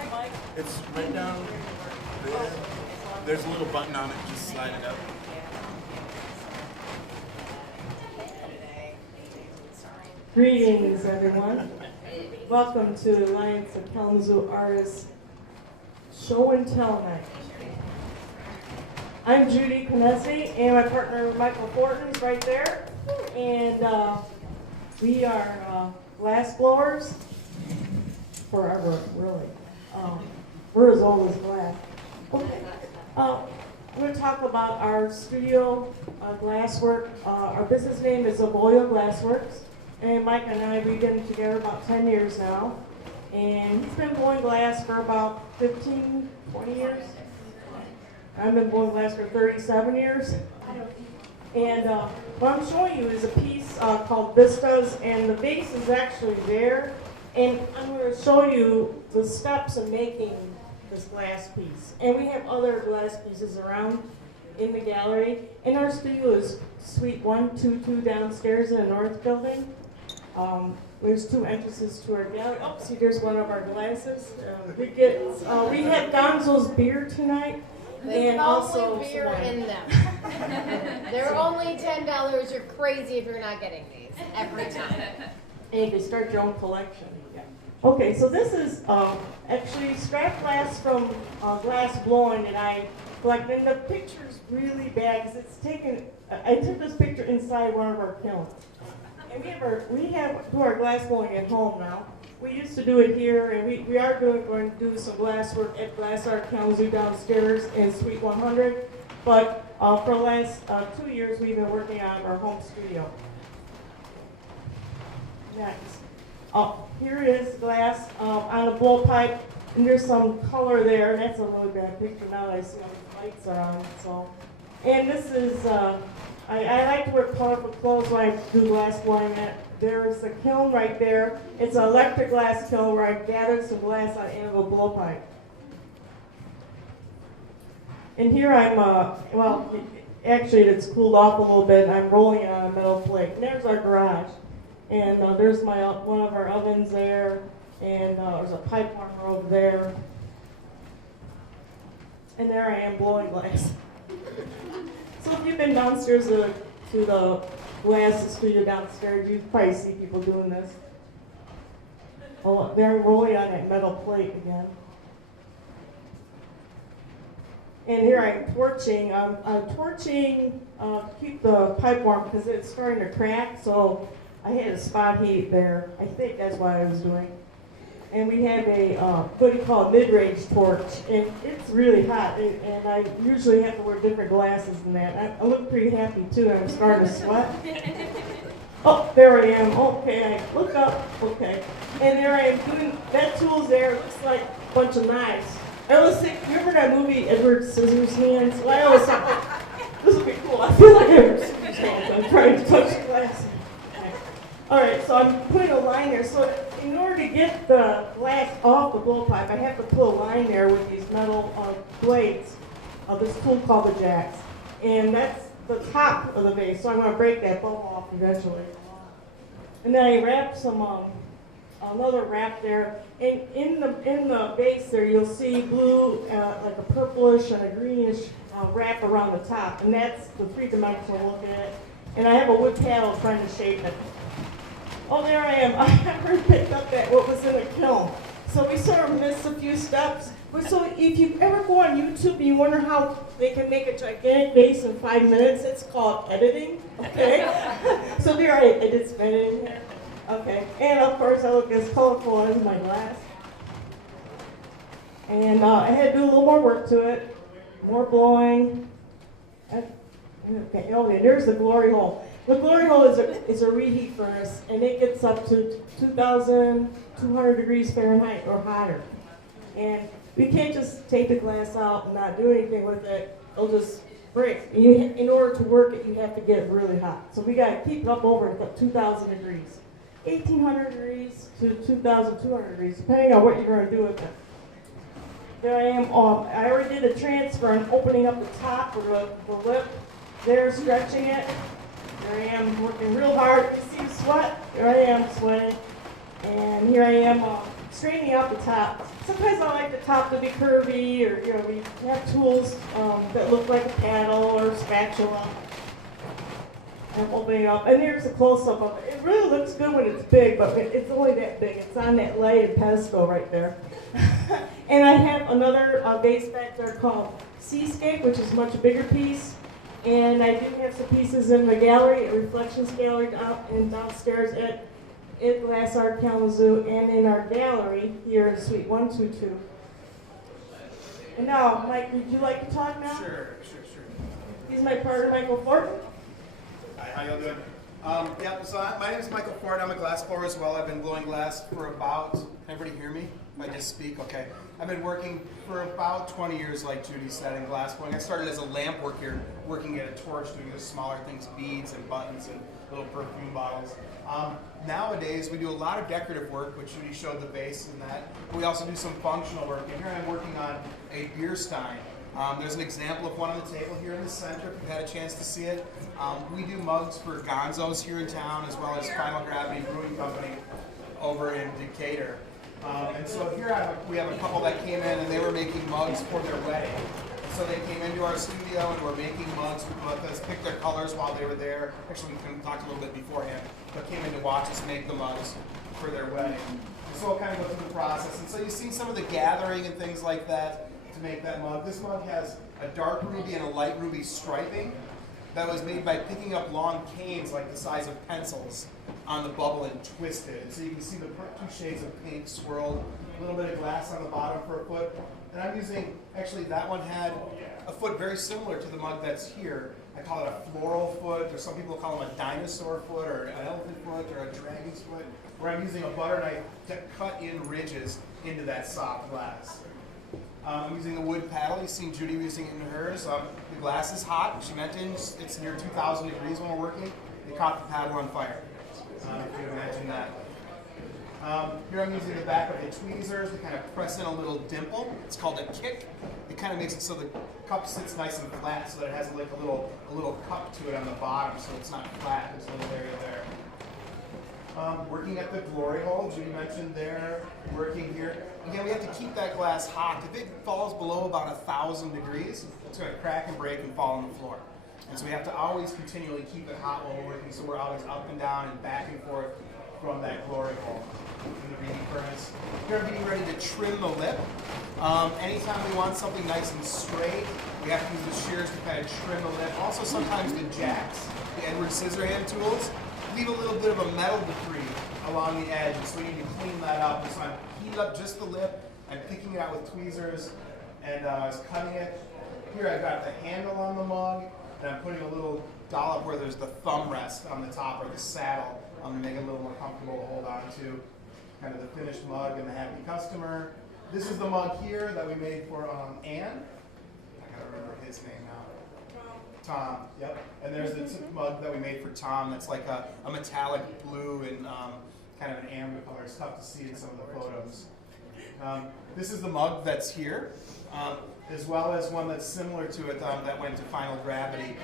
It's right down there. There's a little button on it. Just slide it up. Greetings, everyone. Welcome to Alliance of Kalamazoo Artists Show and Tell Night. I'm Judy Konesi, and my partner Michael Fortin is right there. And we are glass blowers forever, really. We're as old as glass. Okay. I'm going to talk about our studio glasswork. Our business name is Avolio Glasswerks. And Mike and I, we've been together about 10 years now. And he's been blowing glass for about 15, 20 years. I've been blowing glass for 37 years. And what I'm showing you is a piece called Vistas, and the base is actually there. And I'm going to show you the steps of making this glass piece. And we have other glass pieces around in the gallery. And our studio is Suite 122 downstairs in the north building. There's two entrances to our gallery. Oh, see, there's one of our glasses. We have Gonzo's beer tonight. There's and also beer in them. They're only $10. You're crazy if you're not getting these every time. And you can start your own collection. Yeah. Okay, so this is actually scrap glass from glass blowing that I collected. And the picture's really bad because it's taken. I took this picture inside one of our kilns. And we do our glass blowing at home now. We used to do it here, and we are going to do some glass work at Glass Art Kalamazoo downstairs in Suite 100. But for the last 2 years, we've been working on our home studio. Next. Here is glass on a blowpipe, and there's some color there, and that's a really bad picture now that I see all the lights are on. So, and this is, I like to wear colorful clothes when I do glass blowing. There's a kiln right there. It's an electric glass kiln where I gathered some glass on the end of a blowpipe. And here I'm, actually it's cooled off a little bit, and I'm rolling it on a metal plate. And there's our garage. And there's one of our ovens there, and there's a pipe warmer over there. And there I am blowing glass. So if you've been downstairs to the glass studio downstairs, you probably see people doing this. Oh, they're rolling on that metal plate again. And here I'm torching. I'm torching to keep the pipe warm because it's starting to crack, so I had a spot heat there. I think that's what I was doing. And we have a, what do you call it, mid-range torch. And it's really hot, and I usually have to wear different glasses than that. I look pretty happy, too. I'm starting to sweat. Oh, there I am. Okay, I look up. Okay. And there I am doing, that tool's there. It looks like a bunch of knives. I always think, you remember that movie, Edward Scissorhands? Well, I always think, this would be cool. I feel like Edward Scissorhands. I'm trying to touch the glass. All right, so I'm putting a line there. So in order to get the glass off the blowpipe, I have to put a line there with these metal blades of this tool called the jacks. And that's the top of the base, so I'm going to break that bubble off eventually. And then I wrap some, another wrap there. And in the base there, you'll see blue, like a purplish and a greenish wrap around the top. And that's the three-dimensional look at it. And I have a wood paddle trying to shape it. Oh, there I am. I never picked up what was in the kiln. So we sort of missed a few steps. So if you ever go on YouTube and you wonder how they can make a gigantic vase in 5 minutes, it's called editing, okay? So there I did some editing here. Okay, and of course I look as colorful as my glass. And I had to do a little more work to it, more blowing. Okay, there's the glory hole. The glory hole is a reheat furnace, and it gets up to 2,200 degrees Fahrenheit or hotter. And we can't just take the glass out and not do anything with it. It'll just break. In order to work it, you have to get it really hot. So we got to keep it up over 2,000 degrees. 1,800 degrees to 2,200 degrees, depending on what you're going to do with it. There I am. I already did a transfer and opening up the top of the lip. There, stretching it. There I am working real hard. You see the sweat? There I am sweating. And here I am straightening out the top. Sometimes I like the top to be curvy, or we have tools that look like a paddle or a spatula. I'm opening it up, and here's a close-up of it. It really looks good when it's big, but it's only that big. It's on that lighted pedestal right there. And I have another vase back there called Seascape, which is a much bigger piece. And I do have some pieces in the gallery, a reflections gallery downstairs at Glasswerks Kalamazoo, and in our gallery here in Suite 122. And now, Mike, would you like to talk now? Sure. He's my partner, Michael Fortin. Hi, how y'all doing? My name is Michael Ford. I'm a glass blower as well. I've been blowing glass for about, can everybody hear me? If I just speak? Okay. I've been working for about 20 years, like Judy said, in glass blowing. I started as a lamp worker, working at a torch, doing the smaller things, beads and buttons and little perfume bottles. Nowadays, we do a lot of decorative work, which Judy showed the vase and that. We also do some functional work. And here I'm working on a beer stein. There's an example of one on the table here in the center, if you've had a chance to see it. We do mugs for Gonzo's here in town, as well as Final Gravity Brewing Company over in Decatur. And so here we have a couple that came in and they were making mugs for their wedding. So they came into our studio and were making mugs. We let us pick their colors while they were there. Actually, we talked a little bit beforehand, but came in to watch us make the mugs for their wedding. So we'll kind of go through the process. And so you've seen some of the gathering and things like that to make that mug. This mug has a dark ruby and a light ruby striping that was made by picking up long canes like the size of pencils on the bubble and twisted. And so you can see the two shades of pink swirled, a little bit of glass on the bottom for a foot. And I'm using, actually that one had a foot very similar to the mug that's here. I call it a floral foot, or some people call them a dinosaur foot, or an elephant foot, or a dragon's foot, where I'm using a butter knife to cut in ridges into that soft glass. I'm using the wood paddle. You've seen Judy using it in hers. The glass is hot. She mentioned it's near 2,000 degrees when we're working. They caught the paddle on fire. If you can imagine that. Here I'm using the back of the tweezers to kind of press in a little dimple. It's called a kick. It kind of makes it so the cup sits nice and flat, so that it has like a little cup to it on the bottom, so it's not flat. There's a little area there. Working at the glory hole, Judy mentioned there, working here. Again, we have to keep that glass hot. If it falls below about 1,000 degrees, it's going to crack and break and fall on the floor. And so we have to always continually keep it hot while we're working, so we're always up and down and back and forth from that glory hole in the reading furnace. Here I'm getting ready to trim the lip. Anytime we want something nice and straight, we have to use the shears to kind of trim the lip. Also sometimes the jacks, the Edward Scissorhand tools, leave a little bit of a metal debris along the edge, so we need to clean that up. So I'm heating up just the lip, I'm picking it out with tweezers, and I was cutting it. Here I've got the handle on the mug, and I'm putting a little dollop where there's the thumb rest on the top, or the saddle, to make it a little more comfortable to hold on to. Kind of the finished mug and the happy customer. This is the mug here that we made for Ann. I gotta remember his name now. Tom, yep. And there's the mug that we made for Tom that's like a metallic blue and kind of an amber color. It's tough to see in some of the photos. This is the mug that's here, as well as one that's similar to it that went to Final Gravity,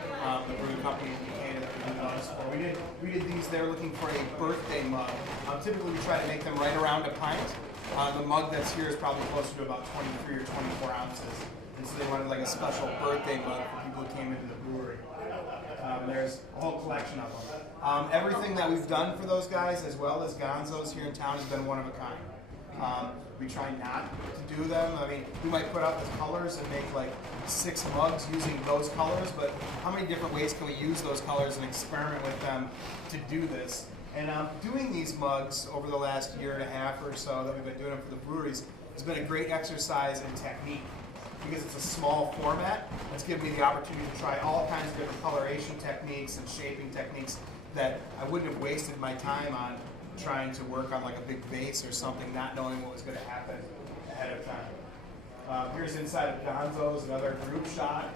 the brewing company in Decatur that we did those for. We did these there looking for a birthday mug. Typically we try to make them right around a pint. The mug that's here is probably closer to about 23 or 24 ounces. And so they wanted like a special birthday mug for people who came into the brewery. There's a whole collection of them. Everything that we've done for those guys, as well as Gonzo's here in town, has been one of a kind. We try not to do them. I mean, we might put out the colors and make like 6 mugs using those colors, but how many different ways can we use those colors and experiment with them to do this? And doing these mugs over the last year and a half or so that we've been doing them for the breweries has been a great exercise in technique. Because it's a small format, it's given me the opportunity to try all kinds of different coloration techniques and shaping techniques that I wouldn't have wasted my time on trying to work on like a big vase or something, not knowing what was going to happen ahead of time. Here's inside of Gonzo's, another group shot.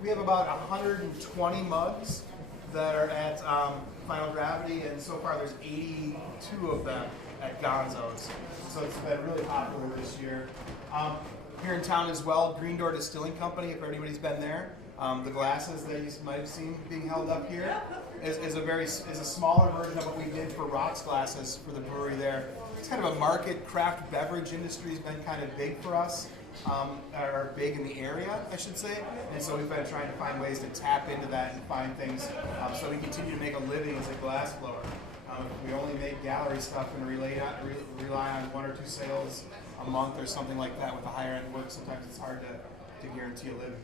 We have about 120 mugs that are at Final Gravity, and so far there's 82 of them at Gonzo's. So it's been really popular this year. Here in town as well, Green Door Distilling Company, if anybody's been there. The glasses that you might have seen being held up here is a smaller version of what we did for rocks glasses for the brewery there. it's kind of a market. Craft beverage industry has been kind of big for us, or big in the area, I should say. And so we've been trying to find ways to tap into that and find things so we continue to make a living as a glass blower. If we only make gallery stuff and rely on 1 or 2 sales a month or something like that with the higher end work, sometimes it's hard to guarantee a living.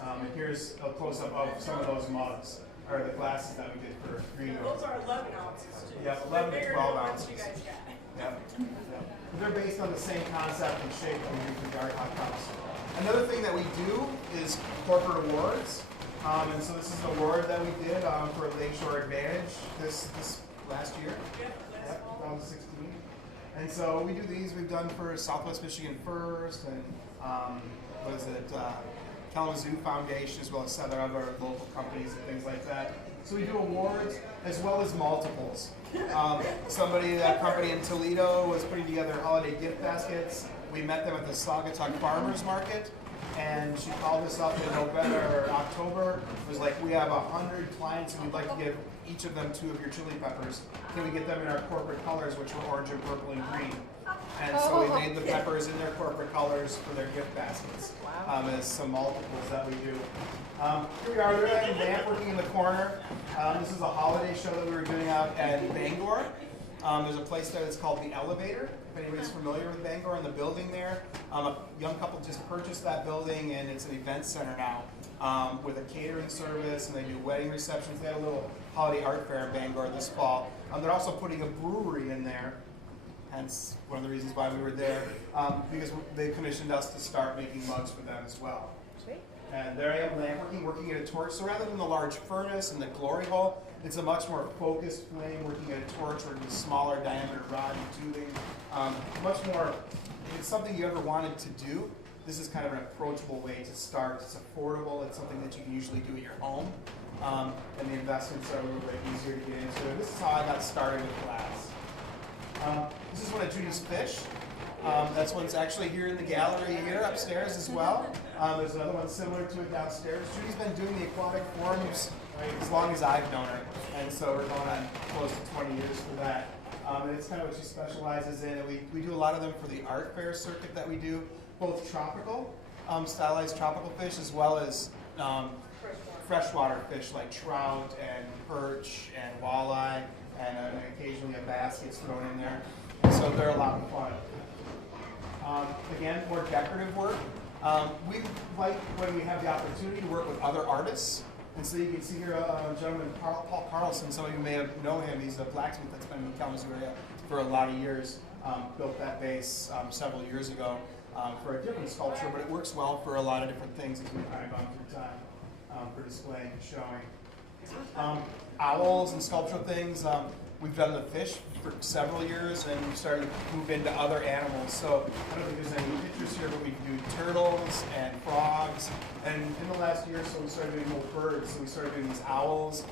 And here's a close-up of some of those mugs, or the glasses that we did for green. Those are 11 ounces too. Yeah, So 11 they're to bigger 12 than the ones ounces. you guys got. Yep. They're based on the same concept and shape that we do for Dark Hot Cups. Another thing that we do is corporate awards. And so this is an award that we did for Lakeshore Advantage this last year. Yep, 2016. And so we do these. We've done for Southwest Michigan First and Kalamazoo Foundation, as well as 7 other local companies and things like that. So we do awards as well as multiples. That company in Toledo was putting together holiday gift baskets. We met them at the Saugatuck Farmers Market, and she called us up in November or October. It was like, we have 100 clients and we'd like to give each of them 2 of your chili peppers. Can we get them in our corporate colors, which were orange and purple and green? And so we made the peppers in their corporate colors for their gift baskets as some multiples that we do. Here we are, we're at a lamp working in the corner. This is a holiday show that we were doing out at Bangor. There's a place there that's called The Elevator, if anybody's familiar with Bangor and the building there. A young couple just purchased that building, and it's an event center now with a catering service, and they do wedding receptions. They had a little holiday art fair in Bangor this fall. They're also putting a brewery in there, hence one of the reasons why we were there, because they commissioned us to start making mugs for them as well. Sweet. And there I am lamp working at a torch. So rather than the large furnace and the glory hole, it's a much more focused flame working at a torch or with smaller diameter rod and tubing. Much more, if it's something you ever wanted to do, this is kind of an approachable way to start. It's affordable, it's something that you can usually do at your home. And the investments are a little bit easier to get into. This is how I got started with glass. This is one of Judy's fish. That's one's actually here in the gallery here upstairs as well. There's another one similar to it downstairs. Judy's been doing the aquatic forms as long as I've known her, and so we're going on close to 20 years for that. And it's kind of what she specializes in. And we do a lot of them for the art fair circuit that we do, both tropical, stylized tropical fish, as well as freshwater fish like trout and perch and walleye, and occasionally a bass gets thrown in there. So they're a lot of fun. Again, more decorative work. We like when we have the opportunity to work with other artists. And so you can see here a gentleman, Paul Carlson. Some of you may have known him. He's a blacksmith that's been in the Kalamazoo area for a lot of years. Built that base several years ago for a different sculpture, but it works well for a lot of different things as we've kind of gone through time for displaying and showing. Owls and sculptural things. We've done the fish for several years, and we've started to move into other animals. So I don't think there's any pictures here, but we do turtles and frogs. And in the last year or so, we started doing little birds. So we started doing these owls.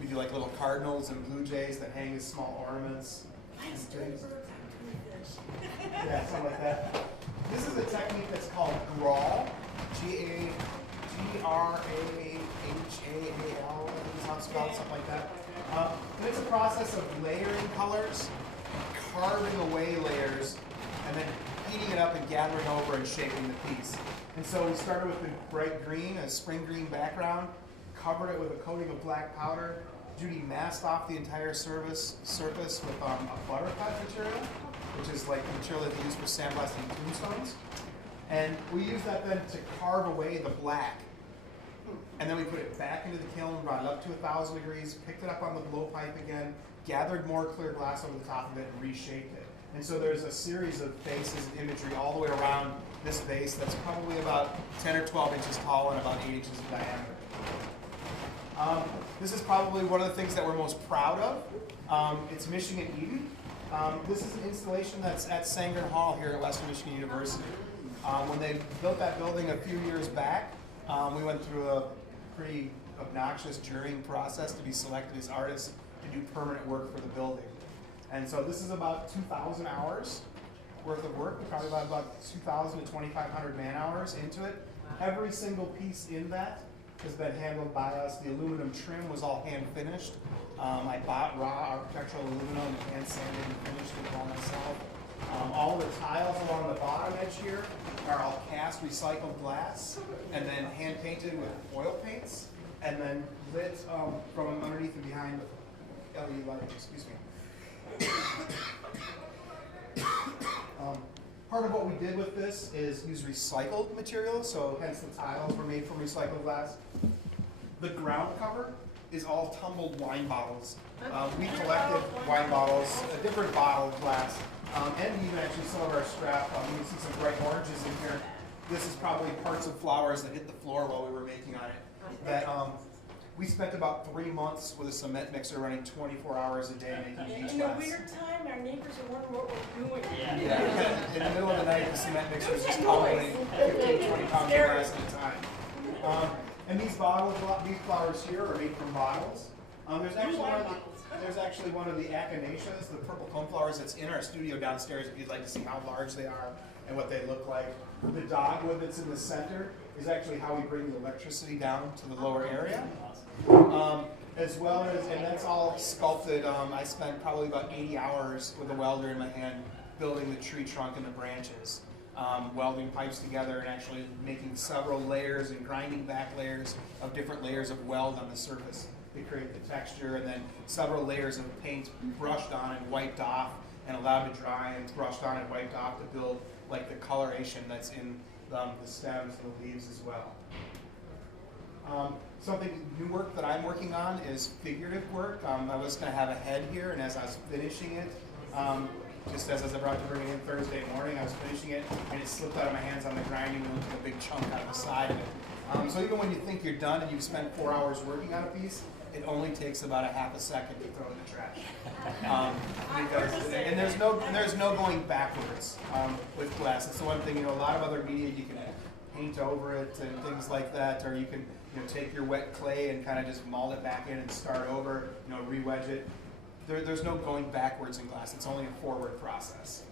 We do like little cardinals and blue jays that hang as small ornaments. Yeah, something like that. This is a technique that's called grawl. G-R-A-H-A-L. It's not spelled, something like that. And it's a process of layering colors, carving away layers, and then heating it up and gathering over and shaping the piece. And so we started with the bright green, a spring green background, covered it with a coating of black powder. Judy masked off the entire surface with a buttercut material, which is like the material that they use for sandblasting tombstones. And we used that then to carve away the black. And then we put it back into the kiln, brought it up to 1,000 degrees, picked it up on the blowpipe again, gathered more clear glass over the top of it, and reshaped it. And so there's a series of faces and imagery all the way around this base that's probably about 10 or 12 inches tall and about 8 inches in diameter. This is probably one of the things that we're most proud of. It's Michigan Eden. This is an installation that's at Sangram Hall here at Western Michigan University. When they built that building a few years back, we went through a pretty obnoxious jurying process to be selected as artists to do permanent work for the building. And so this is about 2,000 hours worth of work, probably about 2,000 to 2,500 man hours into it. Every single piece in that has been handled by us. The aluminum trim was all hand finished. I bought raw architectural aluminum and hand sanded and finished it all myself. All the tiles along the bottom edge here are all cast recycled glass and then hand painted with oil paints and then lit from underneath and behind with LED lighting, excuse me. Part of what we did with this is use recycled materials, so hence the tiles were made from recycled glass. The ground cover is all tumbled wine bottles. We collected wine bottles, a different bottle of glass, and even actually some of our scrap. You can see some bright oranges in here. This is probably parts of flowers that hit the floor while we were making on it. That we spent about 3 months with a cement mixer running 24 hours a day making beach In the glass. winter time, our neighbors are wondering what we're doing. Yeah, in the middle of the night, the cement mixer is just tumbling 15, 20 pounds of glass at a time. And these flowers here are made from bottles. There's actually one of the echinaceas, the purple coneflowers that's in our studio downstairs if you'd like to see how large they are and what they look like. The dogwood that's in the center is actually how we bring the electricity down to the lower area. As well as, and that's all sculpted. I spent probably about 80 hours with a welder in my hand building the tree trunk and the branches. Welding pipes together and actually making several layers and grinding back layers of different layers of weld on the surface to create the texture, and then several layers of paint brushed on and wiped off and allowed to dry and brushed on and wiped off to build like the coloration that's in the stems and the leaves as well. Something new work that I'm working on is figurative work. I was going to have a head here, and as I was finishing it, just as I was about to bring it in Thursday morning, I was finishing it, and it slipped out of my hands on the grinding and took a big chunk out of the side of it. So even when you think you're done and you've spent 4 hours working on a piece, it only takes about a half a second to throw in the trash. And there's no going backwards with glass. It's the one thing, a lot of other media you can paint over it and things like that, or you can take your wet clay and kind of just mold it back in and start over, re-wedge it. There's no going backwards in glass. It's only a forward process,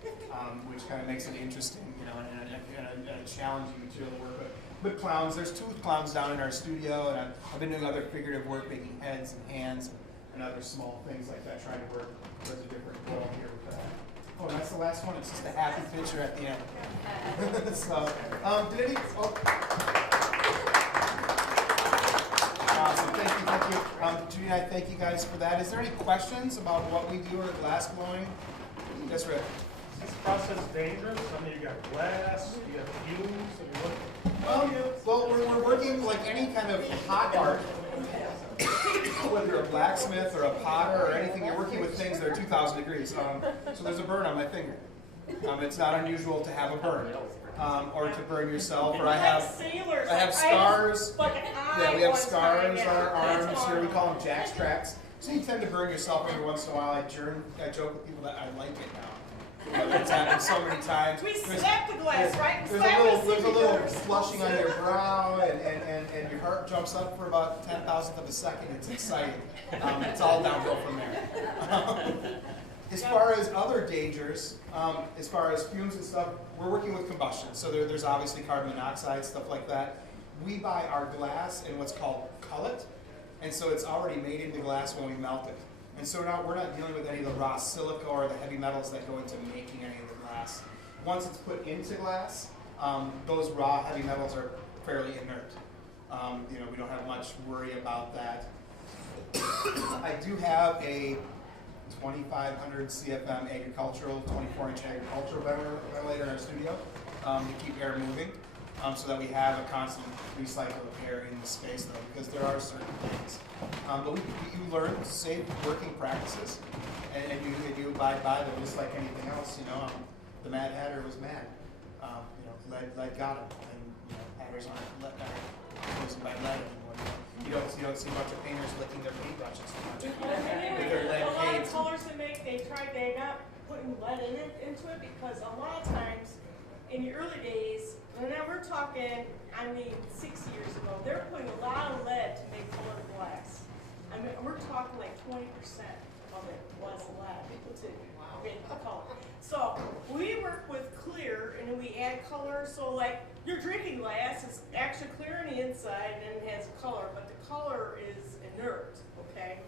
which kind of makes it interesting, and a challenging material to work with. Clowns, there's 2 clowns down in our studio, and I've been doing other figurative work, making heads and hands and other small things like that, trying to work towards a different goal here with that. Oh, and that's the last one. It's just a happy picture at the end. So, did any? Awesome, thank you. Judy and I thank you guys for that. Is there any questions about what we do at glass blowing? Yes, Rick. Is this process dangerous? I mean, you got glass, you got fumes, Well, we're working like any kind of hot art, whether you're a blacksmith or a potter or anything, you're working with things that are 2,000 degrees. So there's a burn on my finger. It's not unusual to have a burn. Or to burn yourself, or I have scars. Yeah, we have scars on our arms here. We call them jack tracks. So you tend to burn yourself every once in a while. I joke with people that I like it now. It's happened so many times. We slap the glass, right? There's a little flushing on your brow, and your heart jumps up for about 10,000th of a second. It's exciting. It's all downhill from there. As far as other dangers, as far as fumes and stuff, we're working with combustion. So there's obviously carbon monoxide, stuff like that. We buy our glass in what's called cullet, and so it's already made into glass when we melt it. And so now we're not dealing with any of the raw silica or the heavy metals that go into making any of the glass. Once it's put into glass, those raw heavy metals are fairly inert. We don't have much worry about that. I do have a 2,500 CFM agricultural, 24-inch agricultural ventilator in our studio to keep air moving, so that we have a constant recycle of air in the space, though, because there are certain things. But you learn safe working practices, and you abide by them just like anything else. The Mad Hatter was mad. Lead got him, and hatters aren't poisoned by lead anymore. You don't see much of painters licking their paintbrushes so much. A lot of colors they're not putting lead into it, because a lot of times in the early days, and now we're talking, 6 years ago, they were putting a lot of lead to make colored glass. We're talking like 20%. of it was lead to make the color. So we work with clear and then we add color. So like your drinking glass is actually clear on the inside and then has color, but the color is inert, okay?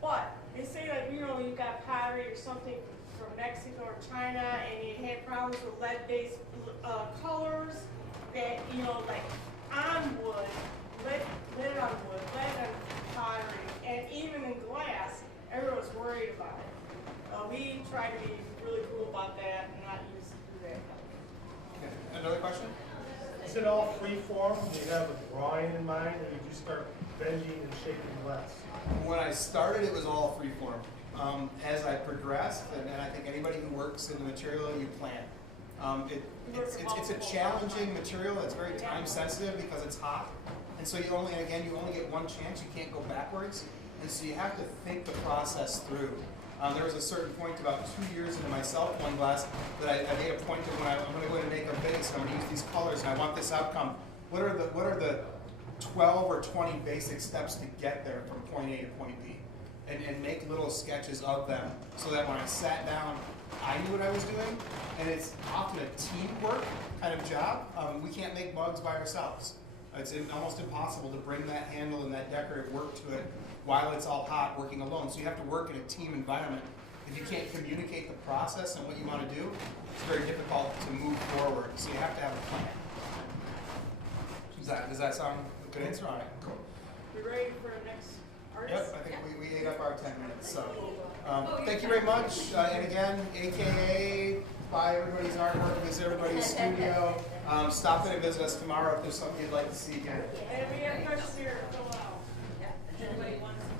But they say like, you know, you got pottery or something from Mexico or China and you had problems with lead-based colors that, you know, like on wood, lead on wood, lead on pottery, and even in glass, everyone's worried about it. We try to be really cool about that and not use that. Okay. Another question? Is it all free form? Do you have a drawing in mind, or did you start bending and shaping less? When I started, it was all freeform. As I progressed, and I think anybody who works in the material, you plan. It's a challenging material. It's very time sensitive because it's hot, and so you only get one chance. You can't go backwards, and so you have to think the process through. There was a certain point about 2 years into my self-pouring glass that I made a point of when I'm going to go in and make a base, and I'm going to use these colors, and I want this outcome. What are the 12 or 20 basic steps to get there from point A to point B? And make little sketches of them so that when I sat down, I knew what I was doing. And it's often a teamwork kind of job. We can't make mugs by ourselves. It's almost impossible to bring that handle and that decorative work to it while it's all hot working alone. So you have to work in a team environment. If you can't communicate the process and what you want to do, it's very difficult to move forward. So you have to have a plan. Does that sound a good answer? All right, cool. We ready for the next artist? Yep, I think we ate up our 10 minutes. So thank you very much. And again, AKA, buy everybody's artwork, visit everybody's studio. Stop in and visit us tomorrow if there's something you'd like to see again. And we have questions here. Fill out. Anybody wants to